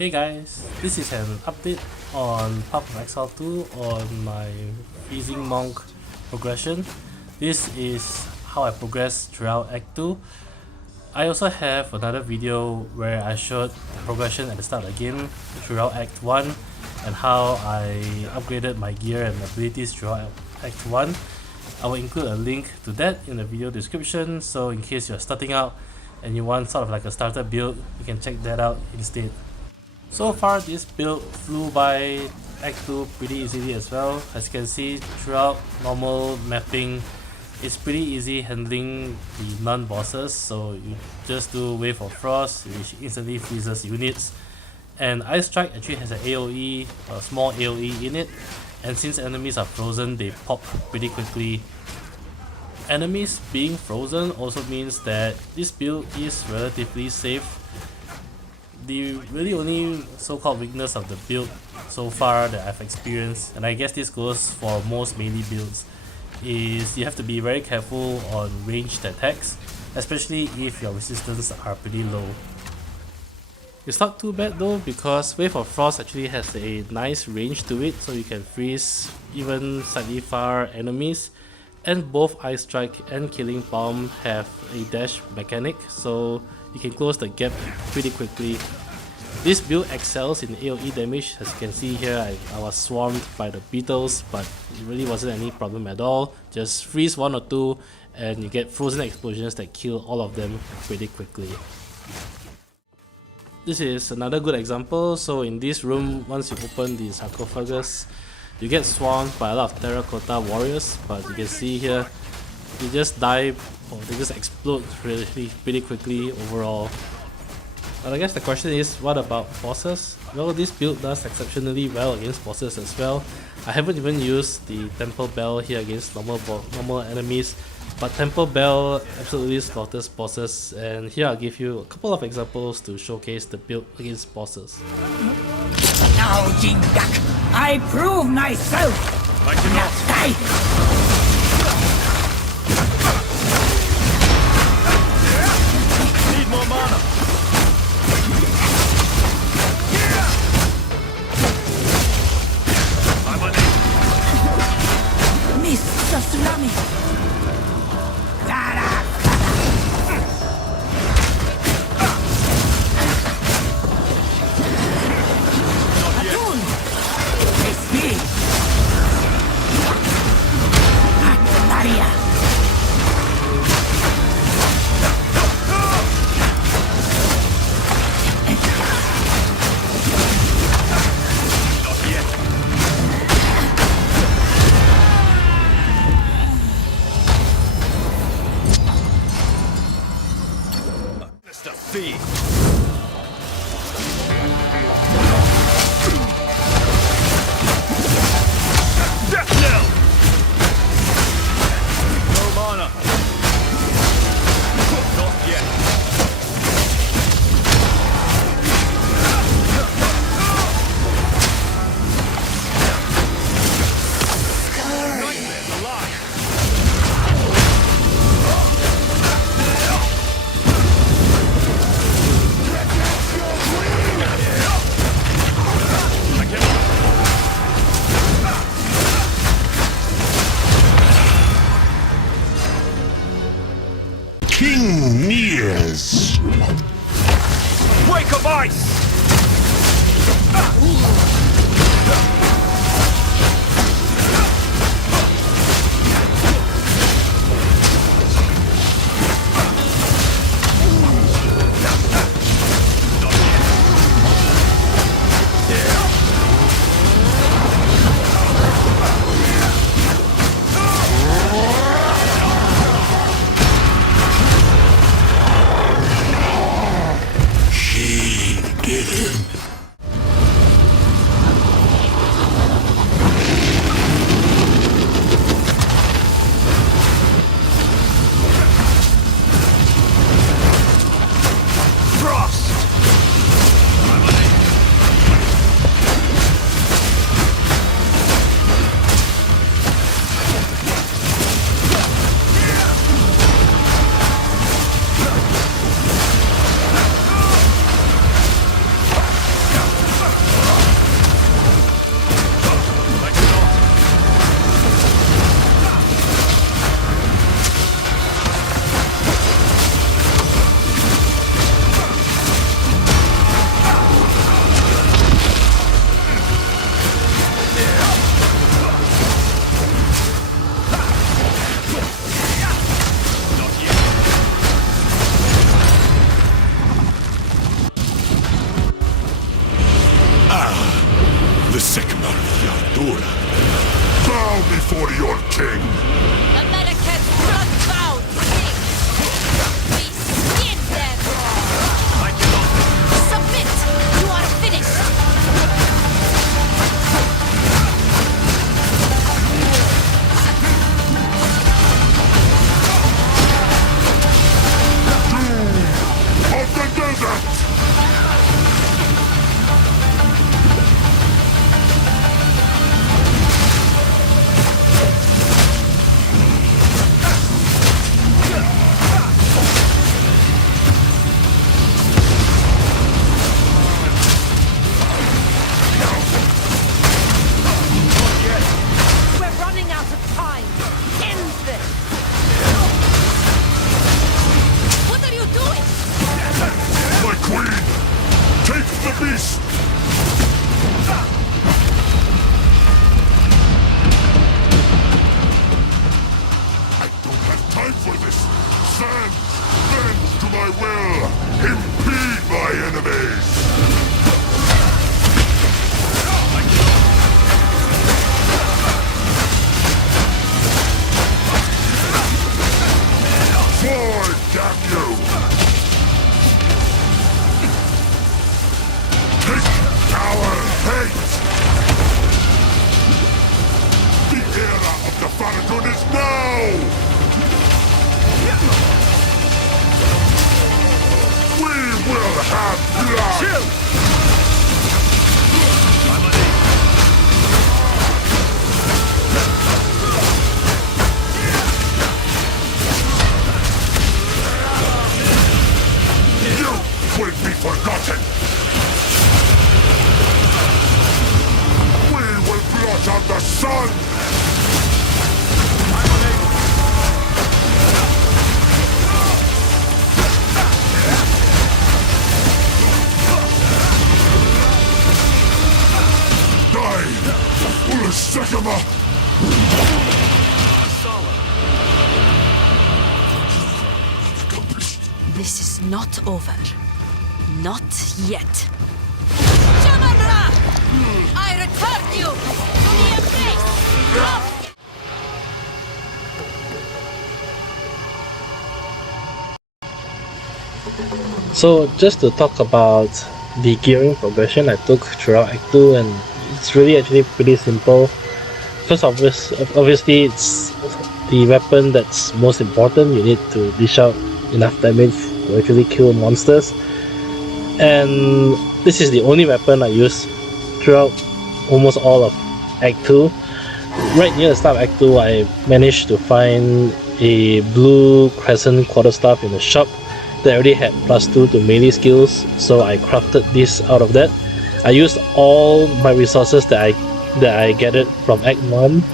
Hey guys, this is an update on Path of Exile 2 on my Freezing Monk progression. This is how I progress throughout Act 2. I also have another video where I showed the progression at the start of the game throughout Act 1 and how I upgraded my gear and abilities throughout Act 1. I will include a link to that in the video description, so in case you're starting out and you want sort of like a starter build, you can check that out instead. So far this build flew by Act 2 pretty easily as well. As you can see, throughout normal mapping, it's pretty easy handling the non-bosses, so you just do Wave of Frost, which instantly freezes units. And Ice Strike actually has an AoE, a small AoE in it, and since enemies are frozen, they pop pretty quickly. Enemies being frozen also means that this build is relatively safe. The really only so-called weakness of the build so far that I've experienced, and I guess this goes for most melee builds, is you have to be very careful on ranged attacks, especially if your resistance are pretty low. It's not too bad though, because Wave of Frost actually has a nice range to it, so you can freeze even slightly far enemies, and both Ice Strike and Killing Palm have a dash mechanic, so you can close the gap pretty quickly. This build excels in AoE damage. As you can see here, I was swarmed by the beetles, but it really wasn't any problem at all. Just freeze one or two and you get frozen explosions that kill all of them pretty quickly. This is another good example. So in this room, once you open the sarcophagus, you get swarmed by a lot of terracotta warriors, but you can see here, you just die or they just explode really pretty quickly overall. But I guess the question is, what about bosses? Well, this build does exceptionally well against bosses as well. I haven't even used the Temple Bell here against normal enemies, but Temple Bell absolutely slaughters bosses, and here I'll give you a couple of examples to showcase the build against bosses. Now, Jindak, I prove myself! I cannot die! need more mana. I'm on it. Miss Tsunami! Mr. Thief. Death knell. No mana. Not yet. Nightmare's alive. King nears. Wake of ice! The Sigmar Yardura. Bow before your king. The Medicaid blood-bound king! We skin them! I cannot. Submit! You are finished! Of the desert! We're running out of time! End this! What are you doing? My queen! Take the beast! I don't have time for this! Stand! Bend to my will! Impede my enemies! Forward, damn you! Take our hate! The era of the Farragon is now! We will have blood! Chill! I'm uneasy. You will be forgotten! We will blot out the sun! Die! Ulasakama! Accomplished. This is not over. Not yet. Shamanra! I return you to the embrace of... So just to talk about the gearing progression I took throughout Act 2, and it's really actually pretty simple. First, obviously it's the weapon that's most important. You need to dish out enough damage to actually kill monsters, and this is the only weapon I use throughout almost all of Act 2. Right near the start of Act 2, I managed to find a blue crescent quarterstaff in the shop that already had +2 to melee skills, so I crafted this out of that. I used all my resources that I gathered from Act 1.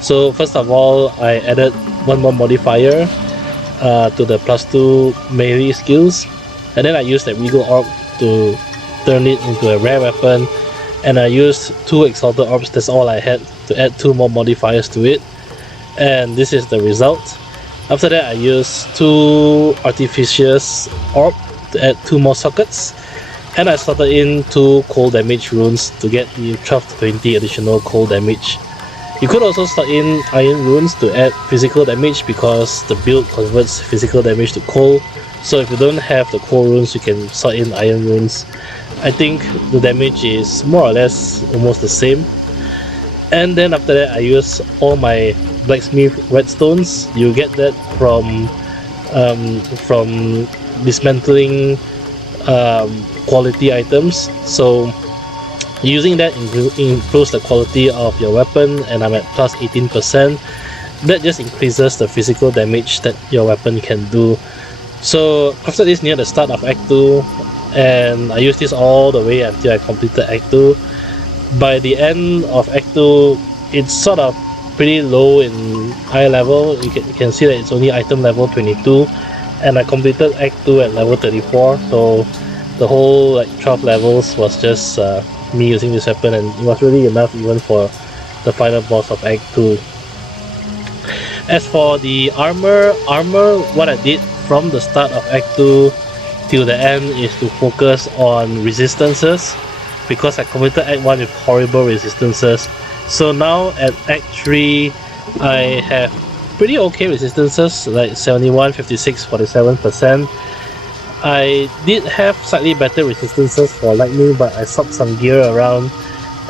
So first of all, I added one more modifier to the +2 melee skills, and then I used the Regal Orb to turn it into a rare weapon, and I used 2 Exalted Orbs, that's all I had, to add 2 more modifiers to it, and this is the result. After that, I used 2 Artificious Orb to add 2 more sockets, and I slotted in 2 cold damage runes to get the 12 to 20 additional cold damage. You could also slot in iron runes to add physical damage, because the build converts physical damage to cold. So if you don't have the cold runes, you can slot in iron runes. I think the damage is more or less almost the same. And then after that, I use all my blacksmith redstones. You get that from dismantling quality items. So using that improves the quality of your weapon, and I'm at +18%. That just increases the physical damage that your weapon can do. So after this, near the start of Act 2, and I used this all the way until I completed Act 2. By the end of Act 2, it's sort of pretty low in high level. You can see that it's only item level 22, and I completed Act 2 at level 34, so the whole 12 levels was just me using this weapon, and it was really enough even for the final boss of Act 2. As for the armor, what I did from the start of Act 2 till the end is to focus on resistances. because I completed Act 1 with horrible resistances. So now at Act 3 I have pretty okay resistances, like 71, 56, 47%. I did have slightly better resistances for lightning, but I swapped some gear around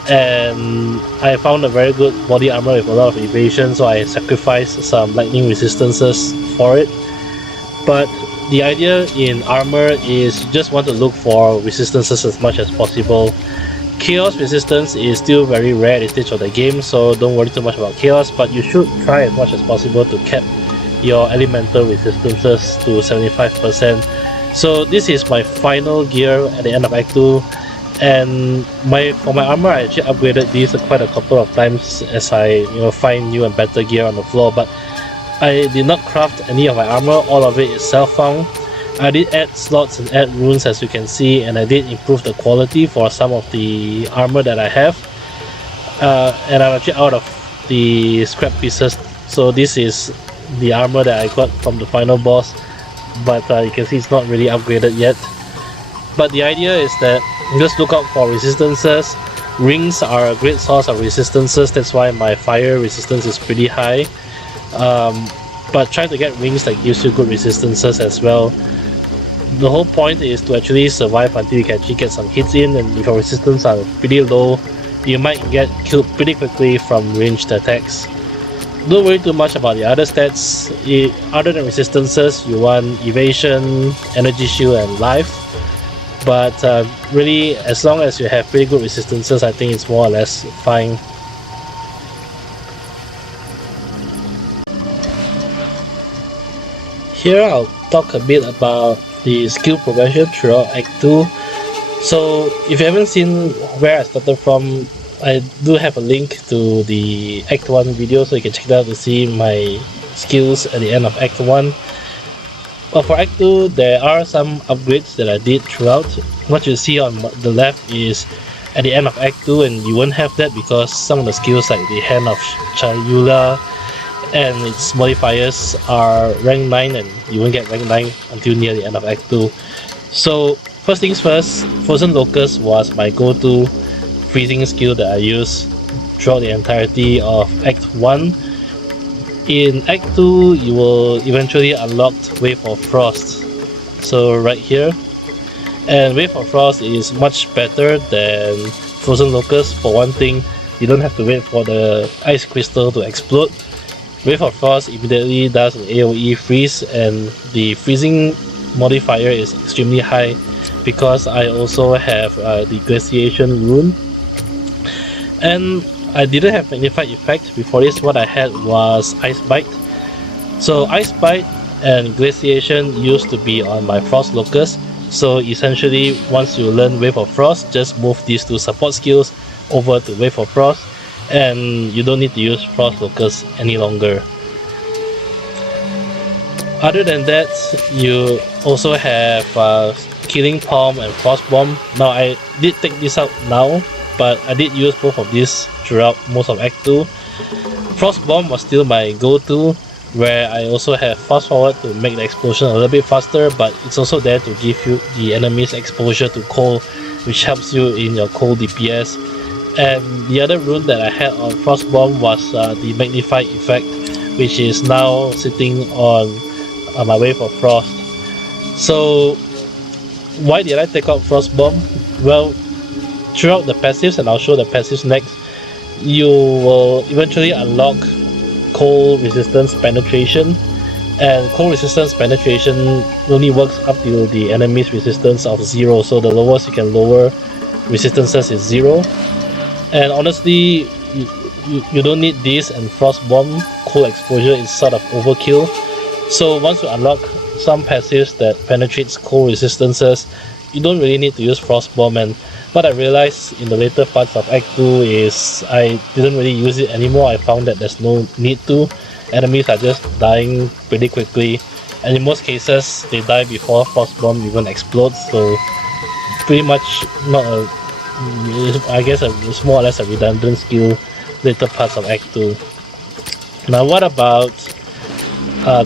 and I found a very good body armor with a lot of evasion, so I sacrificed some lightning resistances for it. But the idea in armor is you just want to look for resistances as much as possible. Chaos resistance is still very rare at this stage of the game, so don't worry too much about chaos, but you should try as much as possible to cap your elemental resistances to 75%. So this is my final gear at the end of Act 2, and for my armor I actually upgraded these quite a couple of times as I find new and better gear on the floor, but I did not craft any of my armor. All of it is self-found. I did add slots and add runes, as you can see, and I did improve the quality for some of the armor that I have, and I'm actually out of the scrap pieces, so this is the armor that I got from the final boss, but you can see it's not really upgraded yet. But the idea is that just look out for resistances. Rings are a great source of resistances, that's why my fire resistance is pretty high. But try to get rings that gives you good resistances as well. The whole point is to actually survive until you can actually get some hits in, and if your resistance are pretty low, you might get killed pretty quickly from ranged attacks. Don't worry too much about the other stats. Other than resistances, you want evasion, energy shield and life. But really, as long as you have pretty good resistances, I think it's more or less fine. Here I'll talk a bit about the skill progression throughout Act 2. So if you haven't seen where I started from, I do have a link to the Act 1 video, so you can check it out to see my skills at the end of Act 1. But for Act 2, there are some upgrades that I did throughout. What you see on the left is at the end of Act 2, and you won't have that because some of the skills like the Hand of Xcaliblur and its modifiers are rank 9, and you won't get rank 9 until near the end of Act 2. So first things first, Frozen Locust was my go-to freezing skill that I use throughout the entirety of Act 1. In Act 2, you will eventually unlock Wave of Frost, so right here. And Wave of Frost is much better than Frozen Locust. For one thing, you don't have to wait for the ice crystal to explode. Wave of Frost immediately does an AoE freeze, and the freezing modifier is extremely high because I also have the Glaciation rune. And I didn't have Magnified effect before this. What I had was Ice Bite. So Ice Bite and Glaciation used to be on my Frost Locust, so essentially once you learn Wave of Frost, just move these two support skills over to Wave of Frost and you don't need to use Frost Locust any longer. Other than that, you also have Killing Palm and Frost Bomb. Now I did take this out now, but I did use both of these throughout most of Act 2. Frost Bomb was still my go-to, where I also have fast forward to make the explosion a little bit faster, but it's also there to give you the enemy's exposure to cold, which helps you in your cold DPS. And the other rune that I had on Frost Bomb was the Magnified effect, which is now sitting on my Wave of Frost. So why did I take out Frost Bomb? Well, throughout the passives, and I'll show the passives next, you will eventually unlock Cold Resistance Penetration, and Cold Resistance Penetration only works up to the enemy's resistance of 0, so the lowest you can lower resistances is 0. And honestly, you don't need this, and Frost Bomb Cold Exposure is sort of overkill. So once you unlock some passives that penetrates cold resistances, you don't really need to use Frost Bomb. And what I realized in the later parts of Act 2 is I didn't really use it anymore. I found that there's no need to. Enemies are just dying pretty quickly, and in most cases they die before Frost Bomb even explodes, so pretty much not a, I guess it's more or less a redundant skill later parts of Act 2. Now what about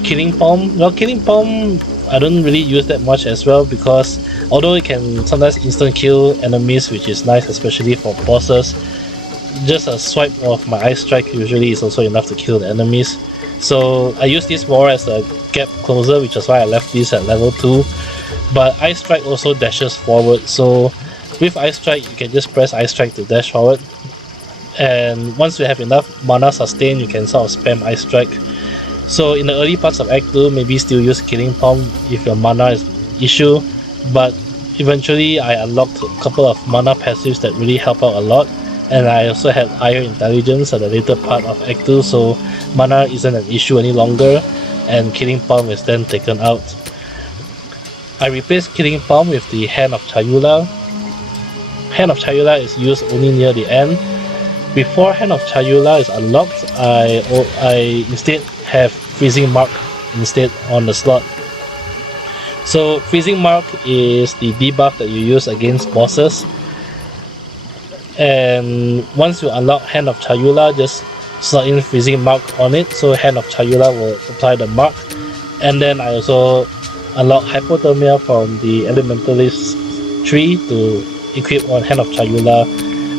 Killing Palm? Well, Killing Palm I don't really use that much as well, because although it can sometimes instant kill enemies, which is nice especially for bosses, just a swipe of my Ice Strike usually is also enough to kill the enemies. So I use this more as a gap closer, which is why I left this at level 2. But Ice Strike also dashes forward, so with Ice Strike you can just press Ice Strike to dash forward, and once you have enough mana sustain you can sort of spam Ice Strike. So in the early parts of Act 2, maybe still use Killing Palm if your mana is an issue, but eventually I unlocked a couple of mana passives that really help out a lot, and I also had higher intelligence at the later part of Act 2, so mana isn't an issue any longer, and Killing Palm is then taken out. I replaced Killing Palm with the Hand of Chayula. Hand of Chayula is used only near the end. Before Hand of Chayula is unlocked, I instead have Freezing Mark instead on the slot. So Freezing Mark is the debuff that you use against bosses, and once you unlock Hand of Chayula, just slot in Freezing Mark on it, so Hand of Chayula will apply the mark. And then I also unlock Hypothermia from the Elementalist tree to equip on Hand of Chayula,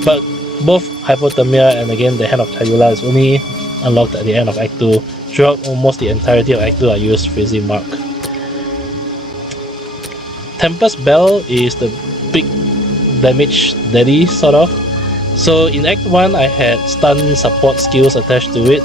but both Hypothermia and again the Hand of Chayula is only unlocked at the end of Act 2. Throughout almost the entirety of Act 2 I used Freezing Mark. Tempest Bell is the big damage daddy sort of. So in Act 1 I had stun support skills attached to it,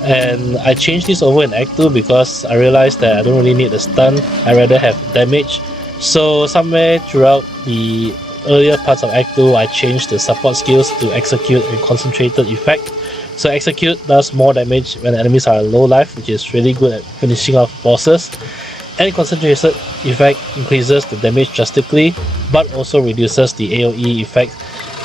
and I changed this over in Act 2 because I realized that I don't really need the stun, I rather have damage. So somewhere throughout the earlier parts of Act 2 I changed the support skills to Execute and Concentrated Effect. So Execute does more damage when the enemies are low life, which is really good at finishing off bosses, and Concentrated Effect increases the damage drastically but also reduces the AoE effect.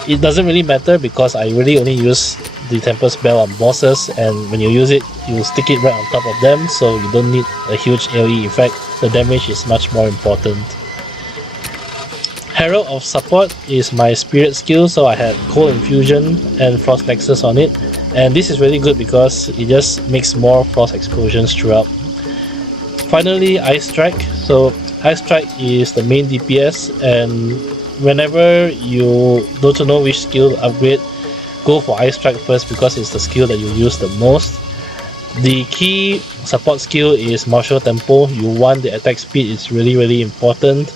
It doesn't really matter because I really only use the Tempest Bell on bosses, and when you use it you stick it right on top of them, so you don't need a huge AoE effect. The damage is much more important. Herald of Support is my spirit skill, so I had Cold Infusion and Frost Nexus on it, and this is really good because it just makes more Frost Explosions throughout. Finally, Ice Strike. So Ice Strike is the main DPS, and whenever you don't know which skill to upgrade, go for Ice Strike first because it's the skill that you use the most. The key support skill is Martial Tempo. You want the attack speed, it's really important.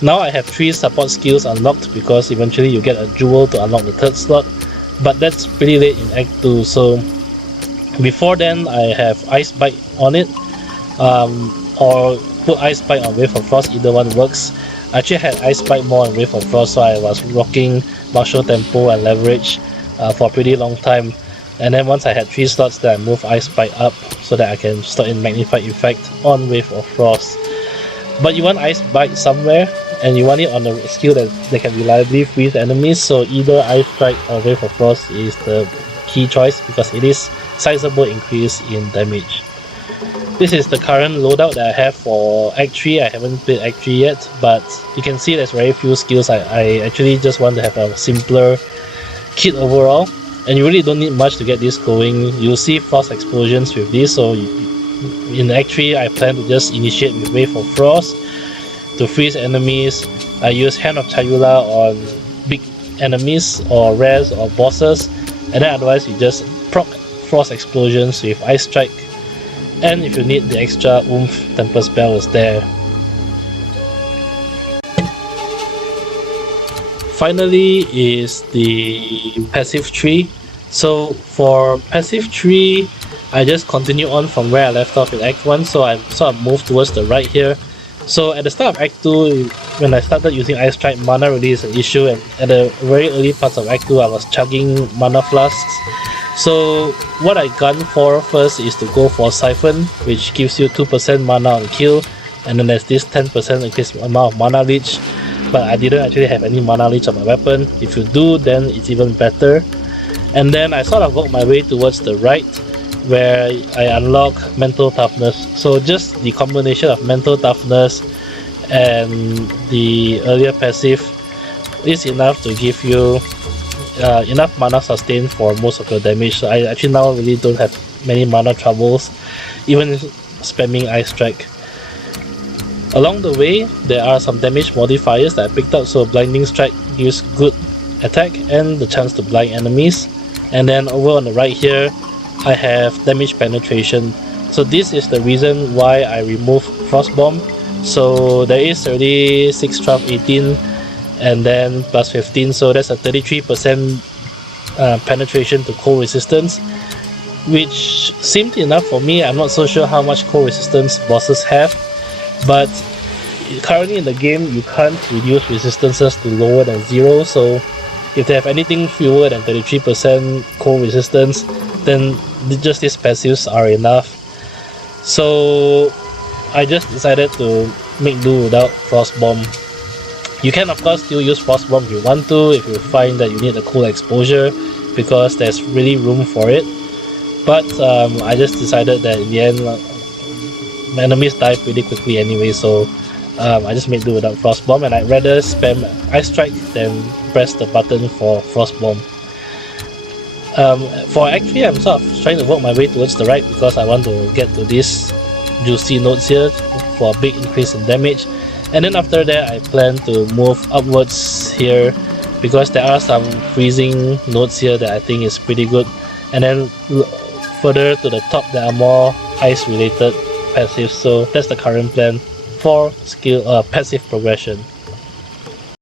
Now I have 3 support skills unlocked because eventually you get a jewel to unlock the 3rd slot, but that's pretty late in Act 2, so before then I have Ice Bite on it, or put Ice Bite on Wave of Frost, either one works. I actually had Ice Bite more on Wave of Frost, so I was rocking Martial Tempo and Leverage for a pretty long time, and then once I had 3 slots then I moved Ice Bite up so that I can start in Magnified Effect on Wave of Frost. But you want Ice Bite somewhere, and you want it on a skill that they can reliably freeze enemies, so either Ice Strike or Wave of Frost is the key choice because it is sizable increase in damage. This is the current loadout that I have for Act 3. I haven't played Act 3 yet, but you can see there's very few skills. I actually just want to have a simpler kit overall, and you really don't need much to get this going. You'll see Frost Explosions with this, so in Act 3 I plan to just initiate with Wave of Frost to freeze enemies. I use Hand of Chayula on big enemies or rares or bosses, and then otherwise you just proc Frost Explosions with Ice Strike, and if you need the extra oomph, Tempest Bell is there. Finally is the passive tree. So for passive tree, I just continue on from where I left off in Act 1, so I sort of moved towards the right here. So at the start of Act 2, when I started using Ice Strike, mana really is an issue, and at the very early parts of Act 2 I was chugging mana flasks. So what I gun for first is to go for Siphon, which gives you 2% mana on kill, and then there's this 10% increased amount of mana leech, but I didn't actually have any mana leech on my weapon. If you do, then it's even better. And then I sort of worked my way towards the right, where I unlock Mental Toughness. So just the combination of Mental Toughness and the earlier passive is enough to give you enough mana sustain for most of your damage. So I actually now really don't have many mana troubles, even spamming Ice Strike. Along the way, there are some damage modifiers that I picked up, so Blinding Strike gives good attack and the chance to blind enemies. And then over on the right here, I have damage penetration. So this is the reason why I remove Frost Bomb. So there is already 6, 12, 18 and then plus 15, so that's a 33% penetration to cold resistance, which seemed enough for me. I'm not so sure how much cold resistance bosses have, but currently in the game you can't reduce resistances to lower than 0, so if they have anything fewer than 33% cold resistance, then just these passives are enough. So I just decided to make do without Frost Bomb. You can of course still use Frost Bomb if you want to, if you find that you need a cool exposure, because there's really room for it. But I just decided that in the end my enemies die pretty quickly anyway, so I just made do without Frost Bomb, and I'd rather spam Ice Strike than press the button for Frost Bomb. For Act 3, I'm sort of trying to work my way towards the right because I want to get to these juicy nodes here for a big increase in damage. And then after that, I plan to move upwards here because there are some freezing nodes here that I think is pretty good. And then further to the top, there are more ice related passives, so that's the current plan for skill passive progression.